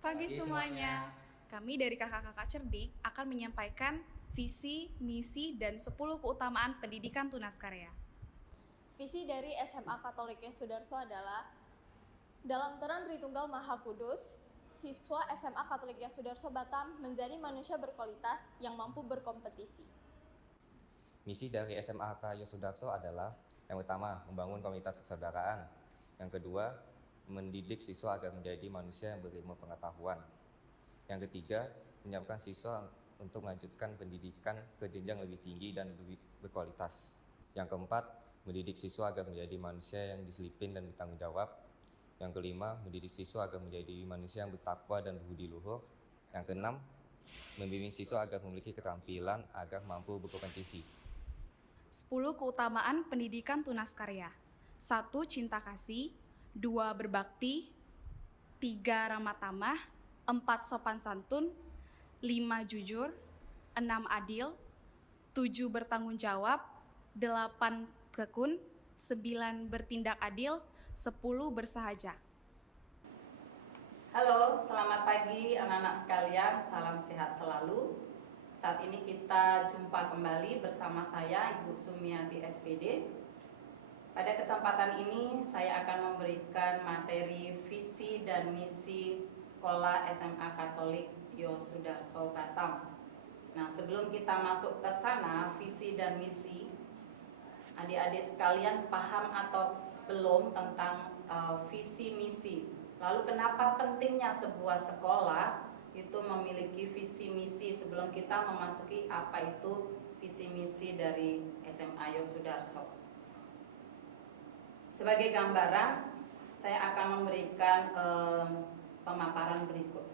Pagi semuanya. Kami dari Kakak-kakak Cerdik akan menyampaikan visi, misi, dan 10 keutamaan pendidikan tunas karya. Visi dari SMA Katolik Yesudarso adalah dalam terang Tritunggal Maha Kudus, siswa SMA Katolik Yesudarso Batam menjadi manusia berkualitas yang mampu berkompetisi. Misi dari SMAK Yosudarso adalah yang pertama, membangun komunitas persaudaraan. Yang kedua, mendidik siswa agar menjadi manusia yang berilmu pengetahuan. Yang ketiga, menyiapkan siswa untuk melanjutkan pendidikan ke jenjang lebih tinggi dan lebih berkualitas. Yang keempat, mendidik siswa agar menjadi manusia yang disiplin dan bertanggung jawab. Yang kelima, mendidik siswa agar menjadi manusia yang bertakwa dan berbudi luhur. Yang keenam, membimbing siswa agar memiliki keterampilan agar mampu berkompetisi. 10 keutamaan pendidikan tunas karya. 1. Cinta kasih. 2. Berbakti. 3. Ramah tamah. 4. Sopan santun. 5. Jujur. 6. Adil. 7. Bertanggung jawab. 8. Tekun. 9. Bertindak adil. 10. Bersahaja. Halo, selamat pagi anak-anak sekalian, salam sehat selalu. Saat ini kita jumpa kembali bersama saya, Ibu Sumiati SPD. Pada kesempatan ini saya akan memberikan materi visi dan misi Sekolah SMA Katolik Yosudarso Batam. Nah, sebelum kita masuk ke sana, visi dan misi, adik-adik sekalian paham atau belum tentang visi misi? Lalu kenapa pentingnya sebuah sekolah itu memiliki visi misi sebelum kita memasuki apa itu visi misi dari SMA Yosudarso? Sebagai gambaran, saya akan memberikan pemaparan berikut.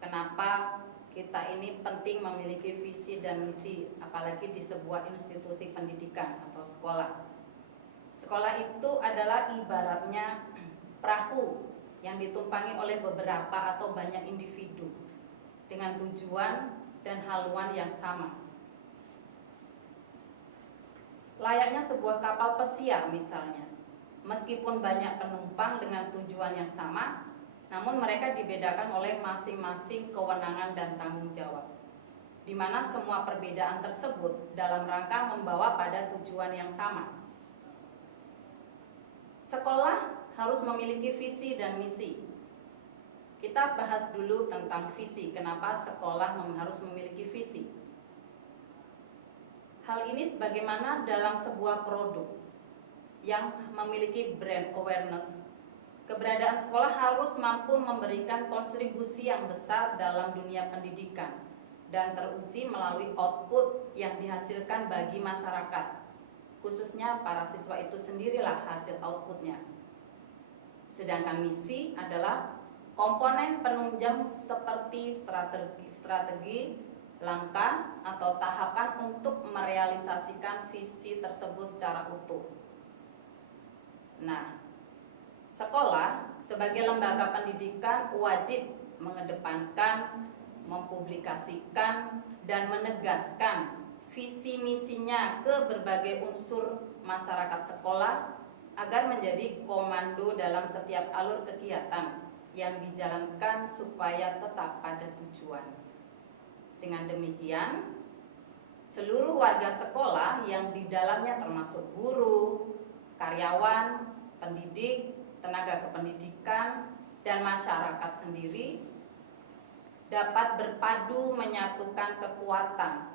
Kenapa kita ini penting memiliki visi dan misi, apalagi di sebuah institusi pendidikan atau sekolah. Sekolah itu adalah ibaratnya perahu yang ditumpangi oleh beberapa atau banyak individu dengan tujuan dan haluan yang sama. Layaknya sebuah kapal pesiar misalnya, meskipun banyak penumpang dengan tujuan yang sama, namun mereka dibedakan oleh masing-masing kewenangan dan tanggung jawab, di mana semua perbedaan tersebut dalam rangka membawa pada tujuan yang sama. Sekolah harus memiliki visi dan misi. Kita bahas dulu tentang visi, kenapa sekolah harus memiliki visi. Hal ini sebagaimana dalam sebuah produk yang memiliki brand awareness. Keberadaan sekolah harus mampu memberikan kontribusi yang besar dalam dunia pendidikan dan teruji melalui output yang dihasilkan bagi masyarakat. Khususnya para siswa itu sendirilah hasil outputnya. Sedangkan misi adalah komponen penunjang seperti strategi, langkah, atau tahapan untuk merealisasikan visi tersebut secara utuh. Nah, sekolah sebagai lembaga pendidikan wajib mengedepankan, mempublikasikan, dan menegaskan visi misinya ke berbagai unsur masyarakat sekolah agar menjadi komando dalam setiap alur kegiatan yang dijalankan supaya tetap pada tujuan. Dengan demikian, seluruh warga sekolah yang di dalamnya termasuk guru, karyawan, pendidik, tenaga kependidikan, dan masyarakat sendiri dapat berpadu menyatukan kekuatan,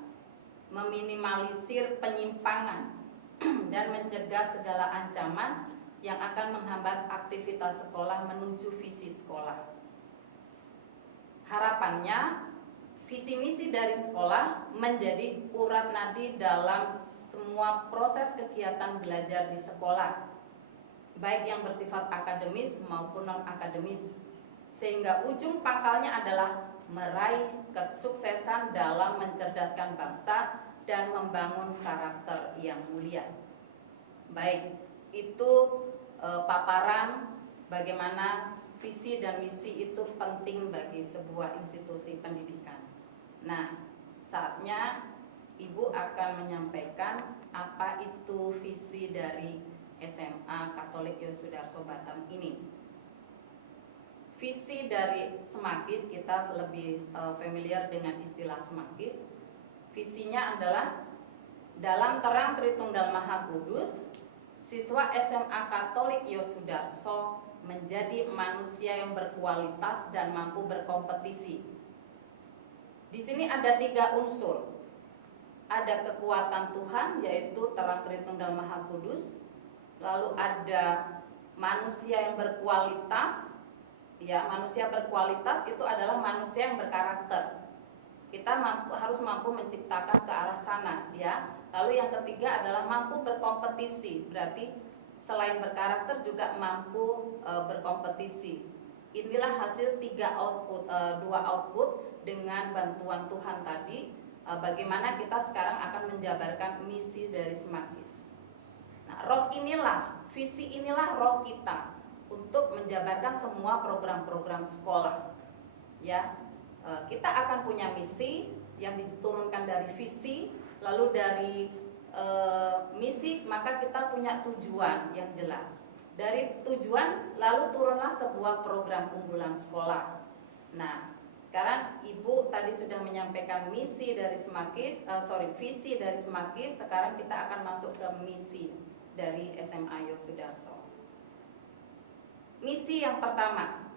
meminimalisir penyimpangan, dan mencegah segala ancaman yang akan menghambat aktivitas sekolah menuju visi sekolah. Harapannya, visi misi dari sekolah menjadi urat nadi dalam semua proses kegiatan belajar di sekolah, baik yang bersifat akademis maupun non-akademis, sehingga ujung pangkalnya adalah meraih kesuksesan dalam mencerdaskan bangsa dan membangun karakter yang mulia. Baik, itu paparan bagaimana visi dan misi itu penting bagi sebuah institusi pendidikan. Nah, saatnya Ibu akan menyampaikan apa itu visi dari SMA Katolik Yosudarso Batam ini. visi dari Semakis, kita lebih familiar dengan istilah Semakis. Visinya adalah dalam terang Tritunggal Maha Kudus, siswa SMA Katolik Yosudarso menjadi manusia yang berkualitas dan mampu berkompetisi. Di sini ada 3 unsur. Ada kekuatan Tuhan, yaitu terang Tritunggal Maha Kudus. Lalu ada manusia yang berkualitas. Ya, manusia berkualitas itu adalah manusia yang berkarakter. Kita harus mampu menciptakan ke arah sana, ya. Lalu yang ketiga adalah mampu berkompetisi. Berarti selain berkarakter juga mampu berkompetisi. Inilah hasil 2 output dengan bantuan Tuhan tadi. Bagaimana kita sekarang akan menjabarkan misi dari Semakis. Nah, roh inilah, visi inilah roh kita untuk menjabarkan semua program-program sekolah. Ya, kita akan punya misi yang diturunkan dari visi, lalu dari misi maka kita punya tujuan yang jelas. Dari tujuan lalu turunlah sebuah program unggulan sekolah. Nah, sekarang Ibu tadi sudah menyampaikan misi dari Semakis, visi dari Semakis. Sekarang kita akan masuk ke misi dari SMA Yosudarso. Misi yang pertama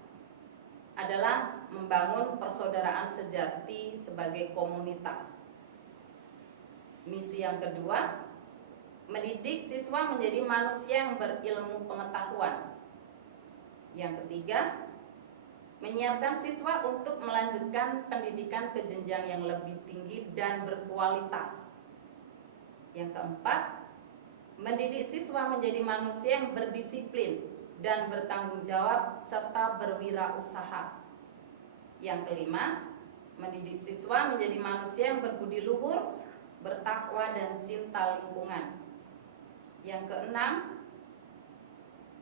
adalah membangun persaudaraan sejati sebagai komunitas. Misi yang kedua, mendidik siswa menjadi manusia yang berilmu pengetahuan. Yang ketiga, menyiapkan siswa untuk melanjutkan pendidikan ke jenjang yang lebih tinggi dan berkualitas. Yang keempat, mendidik siswa menjadi manusia yang berdisiplin dan bertanggung jawab serta berwirausaha. Yang kelima, mendidik siswa menjadi manusia yang berbudi luhur, bertakwa dan cinta lingkungan. Yang keenam,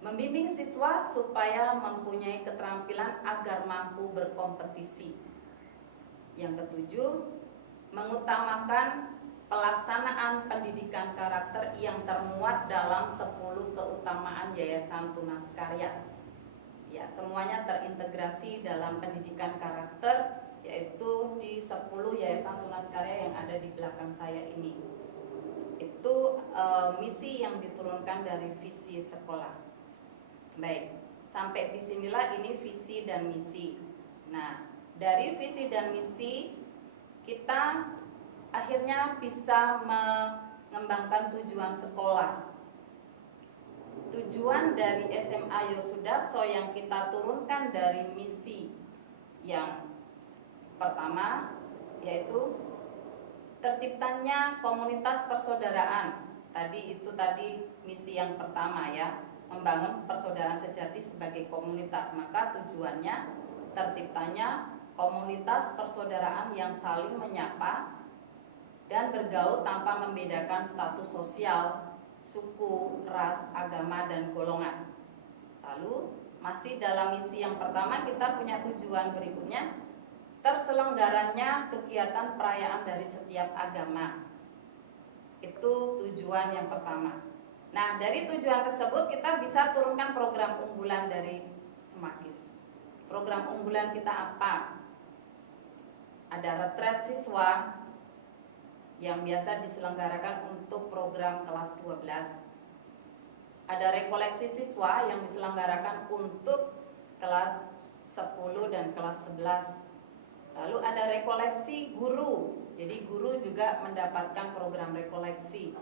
membimbing siswa supaya mempunyai keterampilan agar mampu berkompetisi. Yang ketujuh, mengutamakan pelaksanaan pendidikan karakter yang termuat dalam 10 keutamaan Yayasan Tunas Karya. Ya, semuanya terintegrasi dalam pendidikan karakter, yaitu di 10 Yayasan Tunas Karya yang ada di belakang saya ini. Itu misi yang diturunkan dari visi sekolah. Baik, sampai di sinilah ini visi dan misi. Nah, dari visi dan misi kita akhirnya bisa mengembangkan tujuan sekolah. Tujuan dari SMA Yosudarso yang kita turunkan dari misi yang pertama yaitu terciptanya komunitas persaudaraan. Tadi misi yang pertama ya, membangun persaudaraan sejati sebagai komunitas. Maka tujuannya terciptanya komunitas persaudaraan yang saling menyapa dan bergaul tanpa membedakan status sosial, suku, ras, agama, dan golongan. Lalu masih dalam misi yang pertama kita punya tujuan berikutnya, terselenggaranya kegiatan perayaan dari setiap agama. Itu tujuan yang pertama. Nah, dari tujuan tersebut kita bisa turunkan program unggulan dari Semakis. Program unggulan kita apa? Ada retret siswa yang biasa diselenggarakan untuk program kelas 12. Ada rekoleksi siswa yang diselenggarakan untuk kelas 10 dan kelas 11. Lalu ada rekoleksi guru. Jadi guru juga mendapatkan program rekoleksi.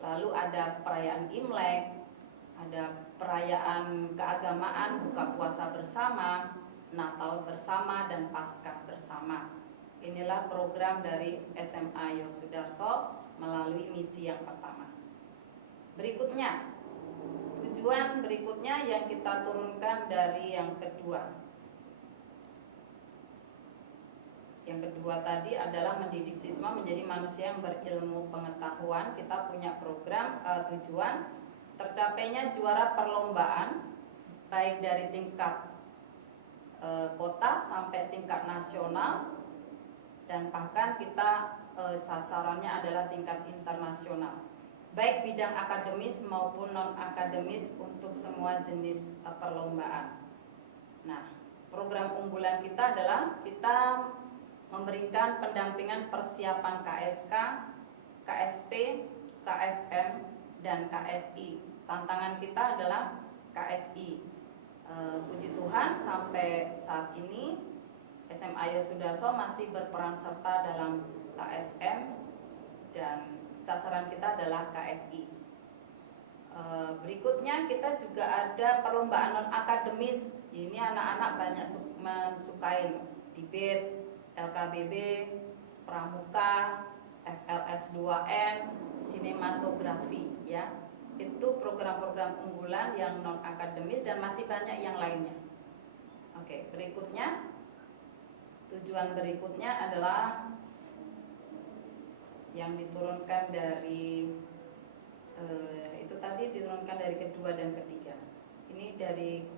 Lalu ada perayaan Imlek, ada perayaan keagamaan, buka puasa bersama, Natal bersama, dan Paskah bersama. Inilah program dari SMA Yosudarso melalui misi yang pertama. Berikutnya, tujuan berikutnya yang kita turunkan dari yang kedua. Yang kedua tadi adalah mendidik siswa menjadi manusia yang berilmu pengetahuan. Kita punya program tujuan tercapainya juara perlombaan baik dari tingkat kota sampai tingkat nasional, dan bahkan kita sasarannya adalah tingkat internasional, baik bidang akademis maupun non akademis untuk semua jenis perlombaan. Nah, program unggulan kita adalah kita memberikan pendampingan persiapan KSK, KSP, KSM, dan KSI. Tantangan kita adalah KSI. Puji Tuhan sampai saat ini SMA Yosudarso masih berperan serta dalam KSM dan sasaran kita adalah KSI. Berikutnya kita juga ada perlombaan non akademis. Ini anak-anak banyak mensukai debate, LKBB, Pramuka, FLS 2N, sinematografi ya. Itu program-program unggulan yang non akademis dan masih banyak yang lainnya. Oke, berikutnya tujuan berikutnya adalah yang diturunkan dari itu tadi diturunkan dari kedua dan ketiga. Ini dari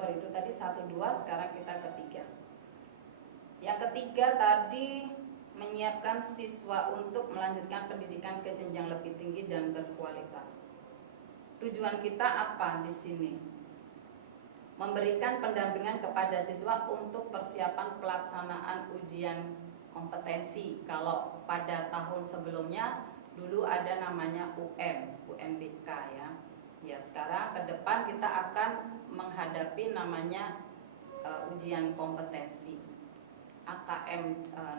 itu tadi 1, 2, sekarang kita ketiga. Yang ketiga tadi menyiapkan siswa untuk melanjutkan pendidikan ke jenjang lebih tinggi dan berkualitas. Tujuan kita apa di sini? Memberikan pendampingan kepada siswa untuk persiapan pelaksanaan ujian kompetensi. Kalau pada tahun sebelumnya dulu ada namanya UNBK ya. Ya, sekarang ke depan kita akan menghadapi namanya ujian kompetensi. AKM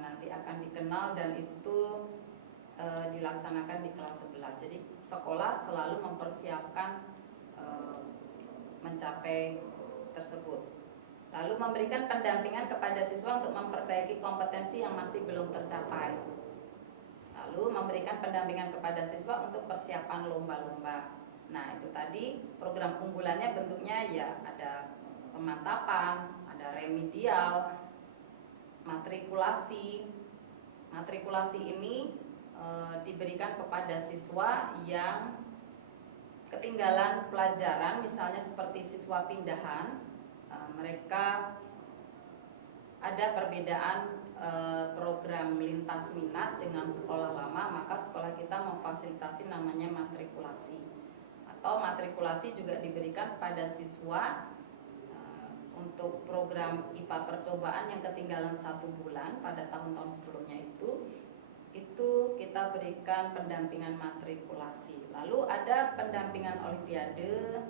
nanti akan dikenal dan itu dilaksanakan di kelas 11. Jadi sekolah selalu mempersiapkan mencapai tersebut. Lalu memberikan pendampingan kepada siswa untuk memperbaiki kompetensi yang masih belum tercapai. Lalu memberikan pendampingan kepada siswa untuk persiapan lomba-lomba. Nah, itu tadi program unggulannya bentuknya ya ada pemantapan, ada remedial, matrikulasi. Matrikulasi ini diberikan kepada siswa yang ketinggalan pelajaran, misalnya seperti siswa pindahan. Mereka ada perbedaan program lintas minat dengan sekolah lama, maka sekolah kita memfasilitasi namanya matrikulasi. Atau matrikulasi juga diberikan pada siswa untuk program IPA percobaan yang ketinggalan 1 bulan pada tahun-tahun sebelumnya itu kita berikan pendampingan matrikulasi. Lalu ada pendampingan olimpiade.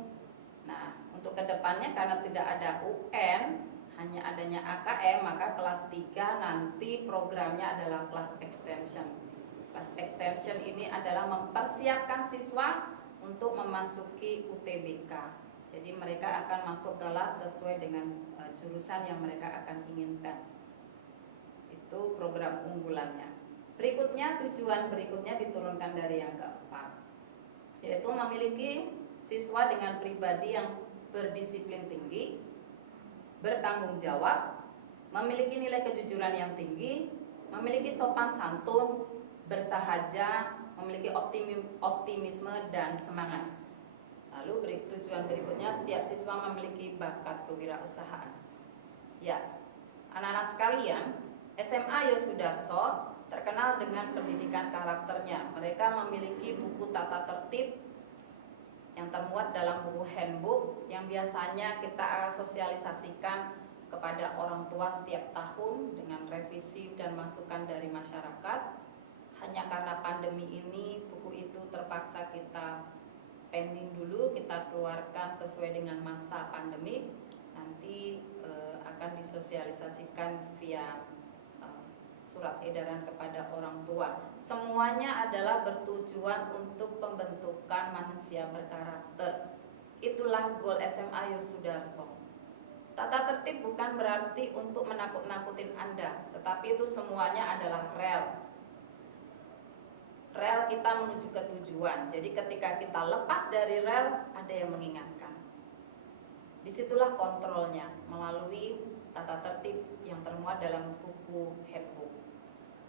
Nah, untuk kedepannya karena tidak ada UN, hanya adanya AKM, maka kelas 3 nanti programnya adalah kelas extension. Kelas extension ini adalah mempersiapkan siswa untuk memasuki UTBK. Jadi mereka akan masuk kelas sesuai dengan jurusan yang mereka akan inginkan. Itu program unggulannya. Berikutnya, tujuan berikutnya diturunkan dari yang keempat, yaitu memiliki siswa dengan pribadi yang berdisiplin tinggi, bertanggung jawab, memiliki nilai kejujuran yang tinggi, memiliki sopan santun, bersahaja, memiliki optimisme dan semangat. Lalu tujuan berikutnya, setiap siswa memiliki bakat kewirausahaan. Ya, anak-anak sekalian, SMA Yosudarso terkenal dengan pendidikan karakternya. Mereka memiliki buku tata tertib yang termuat dalam buku handbook yang biasanya kita sosialisasikan kepada orang tua setiap tahun dengan revisi dan masukan dari masyarakat. Hanya karena pandemi ini buku itu terpaksa kita pending dulu, kita keluarkan sesuai dengan masa pandemi. Nanti akan disosialisasikan via surat edaran kepada orang tua. Semuanya adalah bertujuan untuk pembentukan manusia berkarakter. Itulah goal SMA Yosudarso. Tata tertib bukan berarti untuk menakut-nakutin Anda, tetapi itu semuanya adalah rel kita menuju ke tujuan. Jadi ketika kita lepas dari rel, ada yang mengingatkan. Disitulah kontrolnya melalui tata tertib yang termuat dalam buku handbook.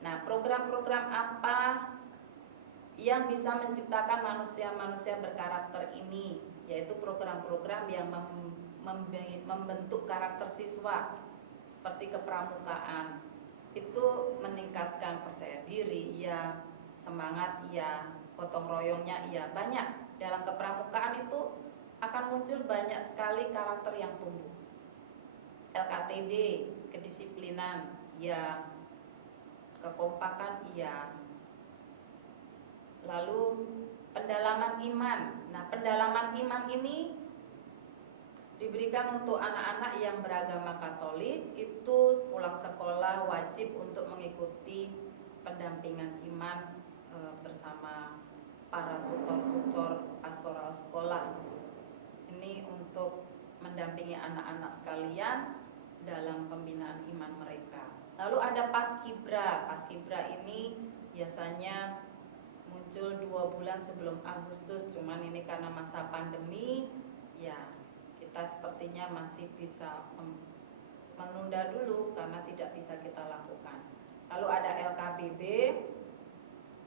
Nah, program-program apa yang bisa menciptakan manusia-manusia berkarakter ini? Yaitu program-program yang membentuk karakter siswa, seperti kepramukaan. Itu meningkatkan percaya diri, ya, semangat, ya, gotong royongnya, ya, banyak. dalam kepramukaan itu akan muncul banyak sekali karakter yang tumbuh. LKTD, kedisiplinan, ya. Kekompakan, iya. Lalu pendalaman iman. Nah, pendalaman iman ini diberikan untuk anak-anak yang beragama Katolik, itu pulang sekolah wajib untuk mengikuti pendampingan iman bersama para tutor-tutor pastoral sekolah. Ini untuk mendampingi anak-anak sekalian dalam pembinaan iman mereka. Lalu ada Paskibra. Paskibra ini biasanya muncul 2 bulan sebelum Agustus, cuman ini karena masa pandemi, ya kita sepertinya masih bisa menunda dulu karena tidak bisa kita lakukan. Lalu ada LKBB,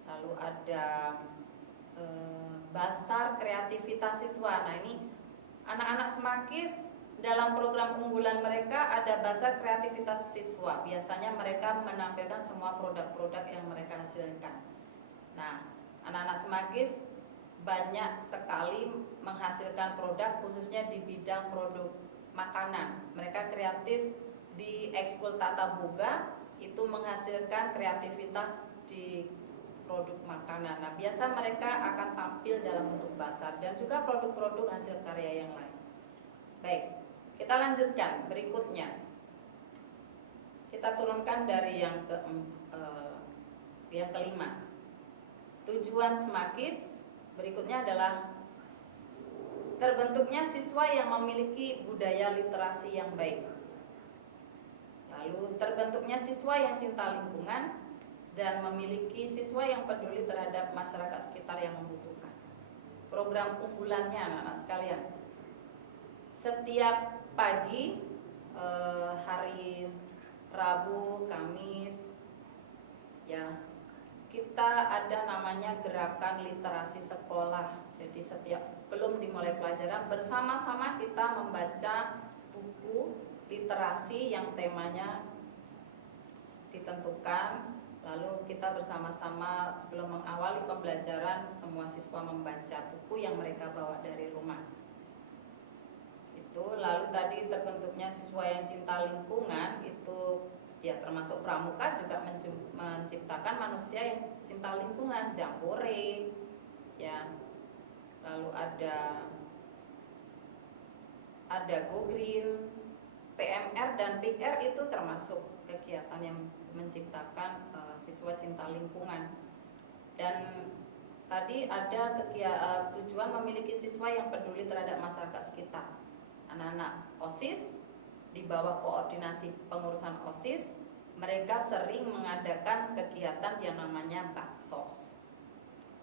lalu ada Basar Kreativitas Siswa. Nah, ini anak-anak Semakis dalam program unggulan mereka ada Basar Kreativitas Siswa. Biasanya mereka menampilkan semua produk-produk yang mereka hasilkan. Nah, anak-anak Semakis banyak sekali menghasilkan produk khususnya di bidang produk makanan. Mereka kreatif di Ekskul Tata Boga itu menghasilkan kreativitas di produk makanan. Nah, biasa mereka akan tampil dalam bentuk basar dan juga produk-produk hasil karya yang lain. Baik, kita lanjutkan berikutnya. Kita turunkan dari yang kelima. Tujuan Semakis berikutnya adalah terbentuknya siswa yang memiliki budaya literasi yang baik. Lalu terbentuknya siswa yang cinta lingkungan dan memiliki siswa yang peduli terhadap masyarakat sekitar yang membutuhkan. Program unggulannya anak-anak sekalian. Setiap pagi hari Rabu, Kamis, ya, kita ada namanya gerakan literasi sekolah. Jadi setiap belum dimulai pelajaran bersama-sama kita membaca buku literasi yang temanya ditentukan. Lalu kita bersama-sama sebelum mengawali pembelajaran semua siswa membaca buku yang mereka bawa dari rumah. Itu lalu tadi terbentuknya siswa yang cinta lingkungan itu ya termasuk pramuka juga menciptakan manusia yang cinta lingkungan, Jambore, ya. Lalu ada Go Green, PMR dan PIKR itu termasuk kegiatan yang menciptakan siswa cinta lingkungan. Dan tadi ada tujuan memiliki siswa yang peduli terhadap masyarakat sekitar. Anak-anak OSIS di bawah koordinasi pengurusan OSIS, mereka sering mengadakan kegiatan yang namanya baksos,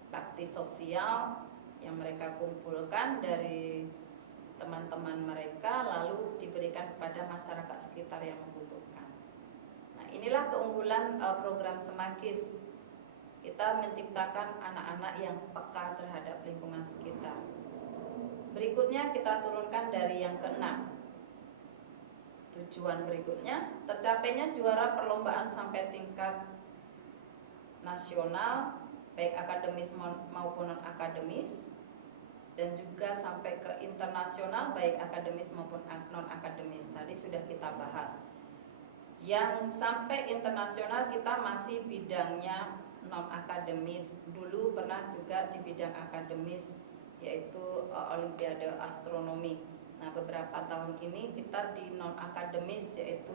bakti sosial yang mereka kumpulkan dari teman-teman mereka lalu diberikan kepada masyarakat sekitar yang membutuhkan. Nah, inilah keunggulan program Semakis. Kita menciptakan anak-anak yang peka terhadap lingkungan sekitar. Berikutnya kita turunkan dari yang keenam. Tujuan berikutnya, tercapainya juara perlombaan sampai tingkat nasional, baik akademis maupun non-akademis, dan juga sampai ke internasional, baik akademis maupun non-akademis. Tadi sudah kita bahas. Yang sampai internasional kita masih bidangnya non-akademis. Dulu pernah juga di bidang akademis, yaitu Olimpiade Astronomi. Nah, beberapa tahun ini kita di non-akademis, yaitu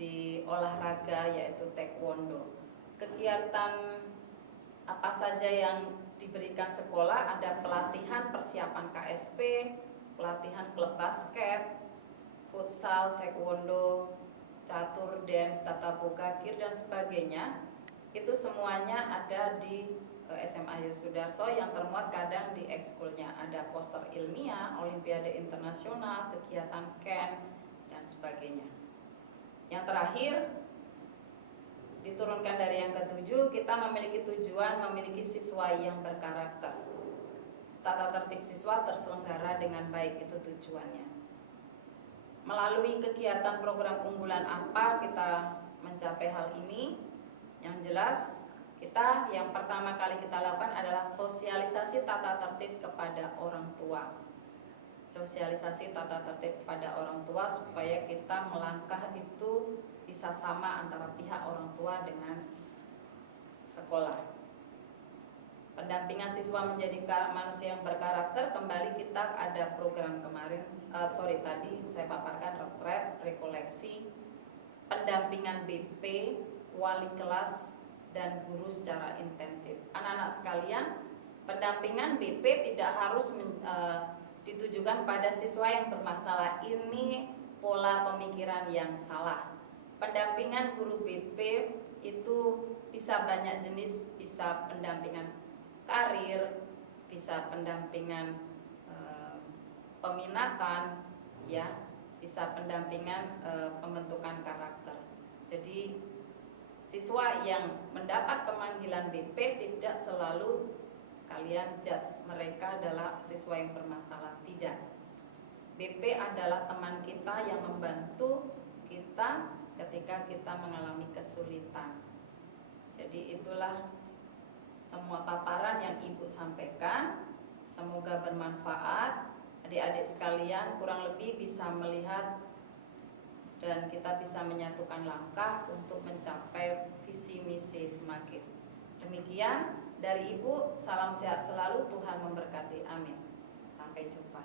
di olahraga, yaitu taekwondo. Kegiatan apa saja yang diberikan sekolah, ada pelatihan persiapan KSP, pelatihan klub basket, futsal, taekwondo, catur, dance, tata boga, kir, dan sebagainya. Itu semuanya ada di SMA Yosudarso yang termuat kadang di ekskulnya. Ada poster ilmiah, olimpiade internasional, kegiatan KEN, dan sebagainya. Yang terakhir, diturunkan dari yang ketujuh, kita memiliki tujuan memiliki siswa yang berkarakter. Tata tertib siswa terselenggara dengan baik, itu tujuannya. Melalui kegiatan program unggulan apa kita mencapai hal ini? Yang jelas Kita yang pertama kali kita lakukan adalah sosialisasi tata tertib kepada orang tua. Sosialisasi tata tertib kepada orang tua supaya kita melangkah itu bisa sama antara pihak orang tua dengan sekolah. Pendampingan siswa menjadi manusia yang berkarakter, kembali kita ada program kemarin, tadi saya paparkan retret, rekoleksi, pendampingan BP, wali kelas, dan guru secara intensif. Anak-anak sekalian, pendampingan BP tidak harus ditujukan pada siswa yang bermasalah. Ini pola pemikiran yang salah. Pendampingan guru BP itu bisa banyak jenis, bisa pendampingan karir, bisa pendampingan peminatan, ya, bisa pendampingan pembentukan karakter. Jadi siswa yang mendapat pemanggilan BP tidak selalu kalian judge mereka adalah siswa yang bermasalah, tidak. BP adalah teman kita yang membantu kita ketika kita mengalami kesulitan. Jadi itulah semua paparan yang Ibu sampaikan, semoga bermanfaat. Adik-adik sekalian kurang lebih bisa melihat dan kita bisa menyatukan langkah untuk mencapai visi misi SMAKIS. Demikian dari Ibu, salam sehat selalu, Tuhan memberkati, amin. Sampai jumpa.